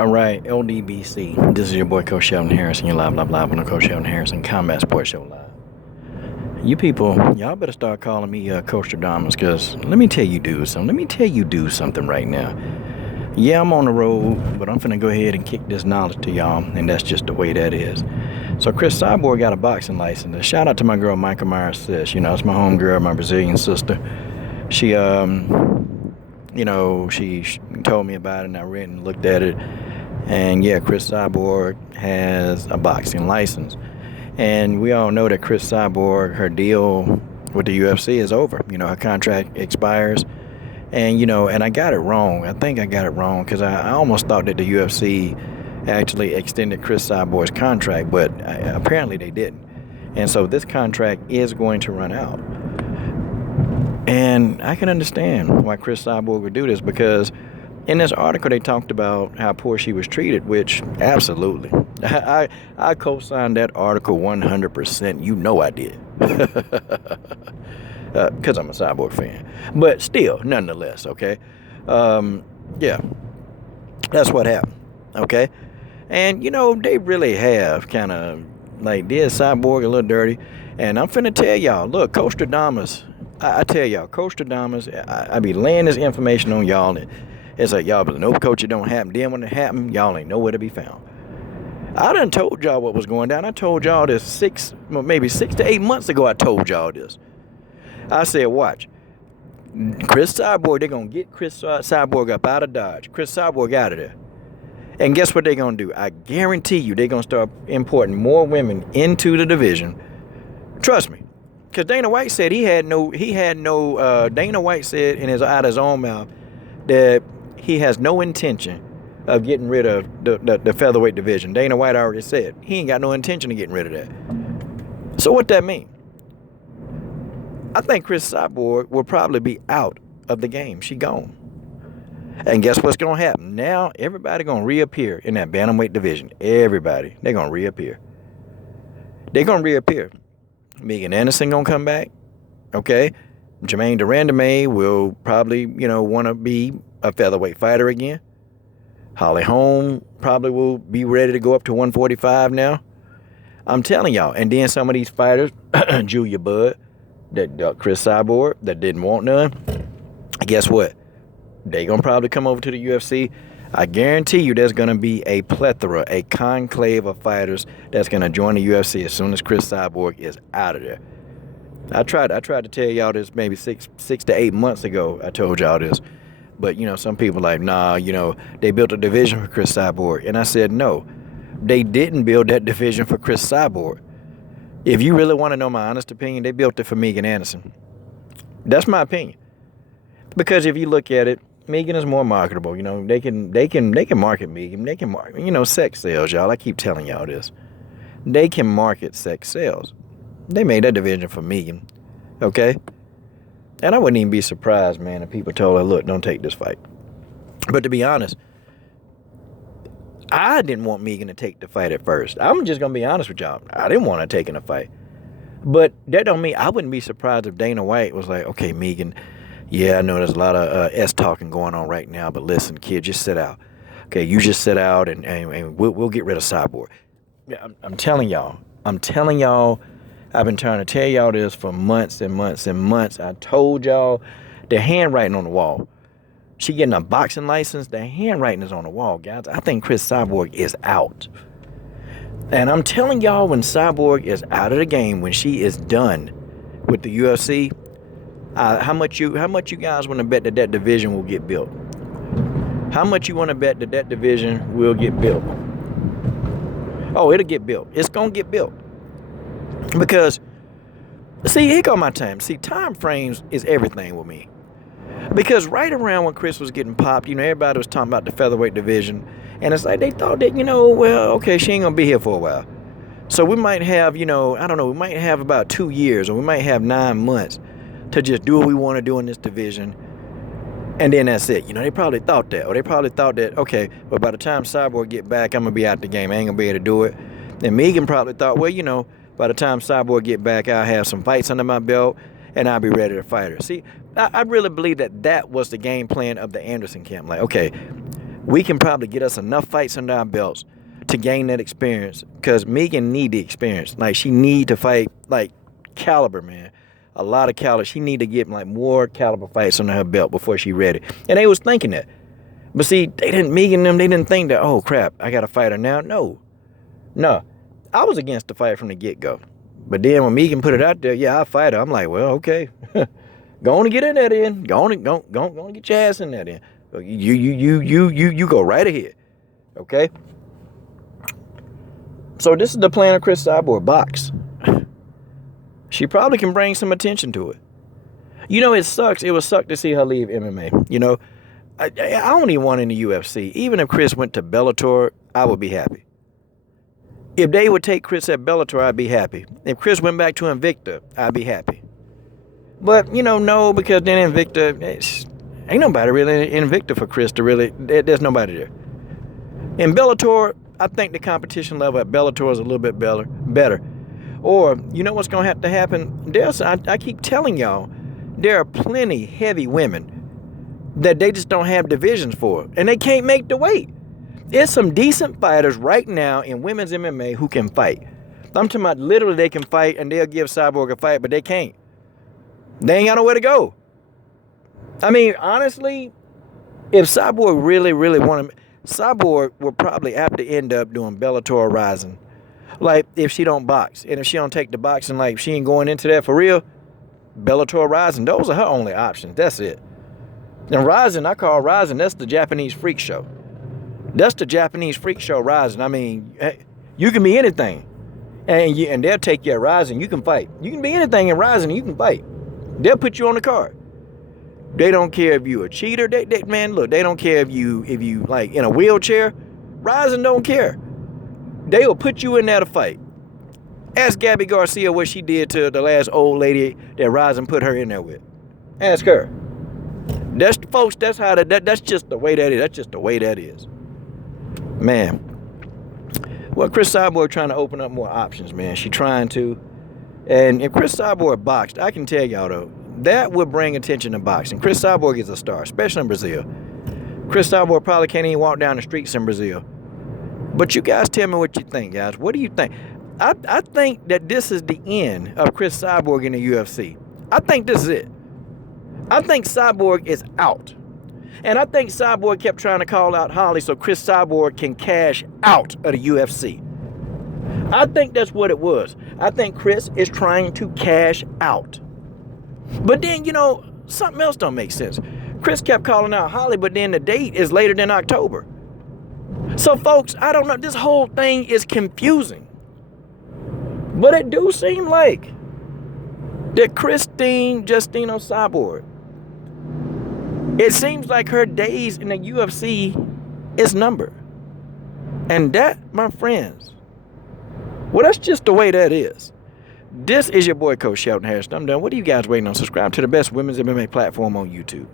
All right, LDBC. This is your boy Coach Sheldon Harrison. You're live on the Coach Sheldon Harrison Combat Sports Show live. You people, y'all better start calling me Coach Adamas, because let me tell you something right now. Yeah, I'm on the road, but I'm finna go ahead and kick this knowledge to y'all, and that's just the way that is. So Cris Cyborg got a boxing license. A shout out to my girl Micah Myers Sis. You know, it's my home girl, my Brazilian sister. She she told me about it, and I read and looked at it. And yeah, Cris Cyborg has a boxing license. And we all know that Cris Cyborg, her deal with the UFC is over. You know, her contract expires. And, and I got it wrong. I think I got it wrong, because I almost thought that the UFC actually extended Cris Cyborg's contract, but apparently they didn't. And so this contract is going to run out. And I can understand why Cris Cyborg would do this, because in this article they talked about how poor she was treated, which absolutely. I co-signed that article 100%. You know I did. Because I'm a Cyborg fan. But still, nonetheless, okay? Yeah, that's what happened, okay? And, they really have kind of, did Cyborg a little dirty. And I'm finna tell y'all, look, Coach Adamas, I tell y'all, Coach Adamas, I be laying this information on y'all, and it's like, y'all, but no, Coach, it don't happen. Then when it happened, y'all ain't nowhere to be found. I done told y'all what was going down. I told y'all this maybe 6 to 8 months ago. I told y'all this. I said, watch. Cris Cyborg, they're going to get Cris Cyborg up out of Dodge. Cris Cyborg out of there. And guess what they're going to do? I guarantee you they're going to start importing more women into the division. Trust me. Because Dana White said Dana White said out of his own mouth that he has no intention of getting rid of the featherweight division. Dana White already said he ain't got no intention of getting rid of that. So what that mean? I think Cris Cyborg will probably be out of the game. She gone. And guess what's going to happen? Now everybody going to reappear in that bantamweight division. Everybody. They're going to reappear. They're going to reappear. Megan Anderson going to come back. Okay? Jermaine Durandame will probably, want to be a featherweight fighter again. Holly Holm probably will be ready to go up to 145 now. I'm telling y'all. And then some of these fighters, Julia Budd, that Cris Cyborg, that didn't want none, guess what? They gonna probably come over to the UFC. I guarantee you there's gonna be a plethora, a conclave of fighters that's gonna join the UFC as soon as Cris Cyborg is out of there. I tried to tell y'all this maybe six to 8 months ago. I told y'all this. But, some people like, nah, they built a division for Cris Cyborg. And I said, no, they didn't build that division for Cris Cyborg. If you really want to know my honest opinion, they built it for Megan Anderson. That's my opinion. Because if you look at it, Megan is more marketable. They can market Megan. They can market, sex sales, y'all. I keep telling y'all this. They can market sex sales. They made that division for Megan. Okay? And I wouldn't even be surprised, man, if people told her, look, don't take this fight. But to be honest, I didn't want Megan to take the fight at first. I'm just going to be honest with y'all. I didn't want her taking the fight. But that don't mean I wouldn't be surprised if Dana White was like, okay, Megan, yeah, I know there's a lot of S-talking going on right now, but listen, kid, just sit out. Okay, you just sit out, and we'll get rid of Cyborg. Yeah, I'm telling y'all. I've been trying to tell y'all this for months and months and months. I told y'all the handwriting on the wall. She getting a boxing license. The handwriting is on the wall, guys. I think Cris Cyborg is out. And I'm telling y'all, when Cyborg is out of the game, when she is done with the UFC, how much you guys want to bet that division will get built? How much you want to bet that division will get built? Oh, it'll get built. It's going to get built. Because, see, here go my time. See, time frames is everything with me. Because right around when Cris was getting popped, everybody was talking about the featherweight division. And it's like they thought that, well, okay, she ain't going to be here for a while. So we might have, I don't know, we might have about 2 years, or we might have 9 months to just do what we want to do in this division. And then that's it. They probably thought that. Or they probably thought that, okay, but by the time Cyborg get back, I'm going to be out the game. I ain't going to be able to do it. And Megan probably thought, well, by the time Cyborg get back, I'll have some fights under my belt, and I'll be ready to fight her. See, I really believe that was the game plan of the Anderson camp. Like, okay, we can probably get us enough fights under our belts to gain that experience. Because Megan need the experience. Like, she need to fight, like, caliber, man. A lot of caliber. She need to get, like, more caliber fights under her belt before she ready. And they was thinking that. But see, Megan and them, they didn't think that, oh, crap, I got to fight her now. No. I was against the fight from the get-go. But then when Megan put it out there, yeah, I'll fight her. I'm like, well, okay. Go on and get in there then. Go on and get your ass in there then. You go right ahead. Okay? So this is the plan of Cris Cyborg. Box. She probably can bring some attention to it. You know, it sucks. It would suck to see her leave MMA. You know, I don't even want in the UFC. Even if Cris went to Bellator, I would be happy. If they would take Cris at Bellator, I'd be happy. If Cris went back to Invicta, I'd be happy. But, you know, no, because then Invicta, ain't nobody really in Invicta for Cris to really, there's nobody there. In Bellator, I think the competition level at Bellator is a little bit better. Or, you know what's going to have to happen? I keep telling y'all, there are plenty heavy women that they just don't have divisions for, and they can't make the weight. There's some decent fighters right now in women's MMA who can fight. I'm talking about literally they can fight, and they'll give Cyborg a fight, but they can't. They ain't got nowhere to go. I mean, honestly, if Cyborg really wanted, Cyborg will probably have to end up doing Bellator Rising. Like, if she don't box, and if she don't take the boxing, like, she ain't going into that for real, Bellator Rising, those are her only options. That's it. And Rising, I call Rising, that's the Japanese freak show. That's the Japanese freak show, Rising. I mean, you can be anything. And they'll take you at Rising, you can fight. You can be anything in Rising, you can fight. They'll put you on the card. They don't care if you a cheater. Man, look, they don't care if you like in a wheelchair. Rising don't care. They will put you in there to fight. Ask Gabby Garcia what she did to the last old lady that Rising put her in there with. Ask her. That's, folks, that's how that's just the way that is. That's just the way that is. Man. Well, Cris Cyborg trying to open up more options, man. She trying to. And if Cris Cyborg boxed, I can tell y'all though, that would bring attention to boxing. Cris Cyborg is a star, especially in Brazil. Cris Cyborg probably can't even walk down the streets in Brazil. But you guys tell me what you think, guys. What do you think? I think that this is the end of Cris Cyborg in the UFC. I think this is it. I think Cyborg is out. And I think Cyborg kept trying to call out Holly so Cris Cyborg can cash out of the UFC. I think that's what it was. I think Cris is trying to cash out. But then, you know, something else don't make sense. Cris kept calling out Holly, but then the date is later than October. So, folks, I don't know. This whole thing is confusing. But it do seem like that Justino Cyborg, it seems like her days in the UFC is numbered. And that, my friends, well, that's just the way that is. This is your boy, Coach Shelton Harris. I'm done. What are you guys waiting on? Subscribe to the best women's MMA platform on YouTube.